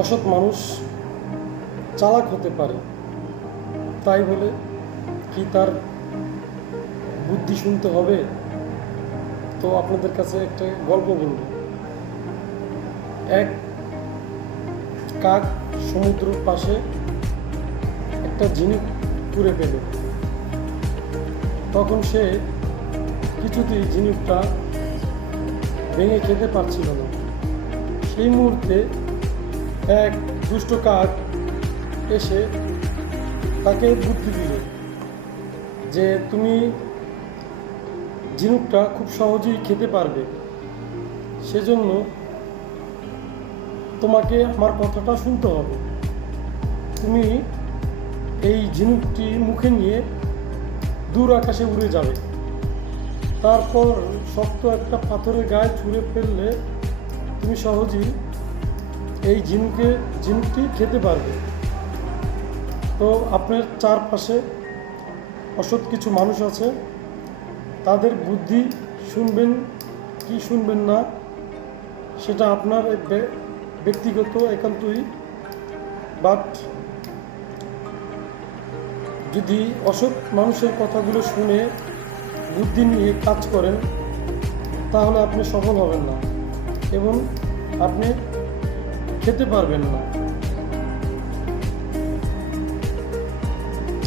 অসৎ মানুষ চালাক হতে পারে, তাই বলে কি তার বুদ্ধি শুনতে হবে? তো আপনাদের কাছে একটা গল্প বলব। এক কাক সমুদ্রের পাশে একটা ঝিনুক কুড়ে পেল। তখন সে কিছুতেই ঝিনুকটা ভেঙে খেতে পারছিল না। সেই মুহূর্তে এক দুষ্ট কাক এসে তাকে বুদ্ধি দিল যে তুমি ঝিনুকটা খুব সহজেই খেতে পারবে, সেজন্য তোমাকে আমার কথাটা শুনতে হবে। তুমি এই ঝিনুকটি মুখে নিয়ে দূর আকাশে উড়ে যাবে, তারপর শক্ত একটা পাথরের গায়ে ছুঁড়ে ফেললে তুমি সহজেই এই ঝিনুকটি খেতে পারবে। তো আপনার চারপাশে অসৎ কিছু মানুষ আছে, তাদের বুদ্ধি শুনবেন কি শুনবেন না সেটা আপনার ব্যক্তিগত একান্তই। বাট যদি অসৎ মানুষের কথাগুলো শুনে বুদ্ধি নিয়ে কাজ করেন, তাহলে আপনি সফল হবেন না এবং আপনি খেতে পারবেন না।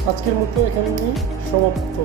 আজকের মতো এখানেই সমাপ্ত।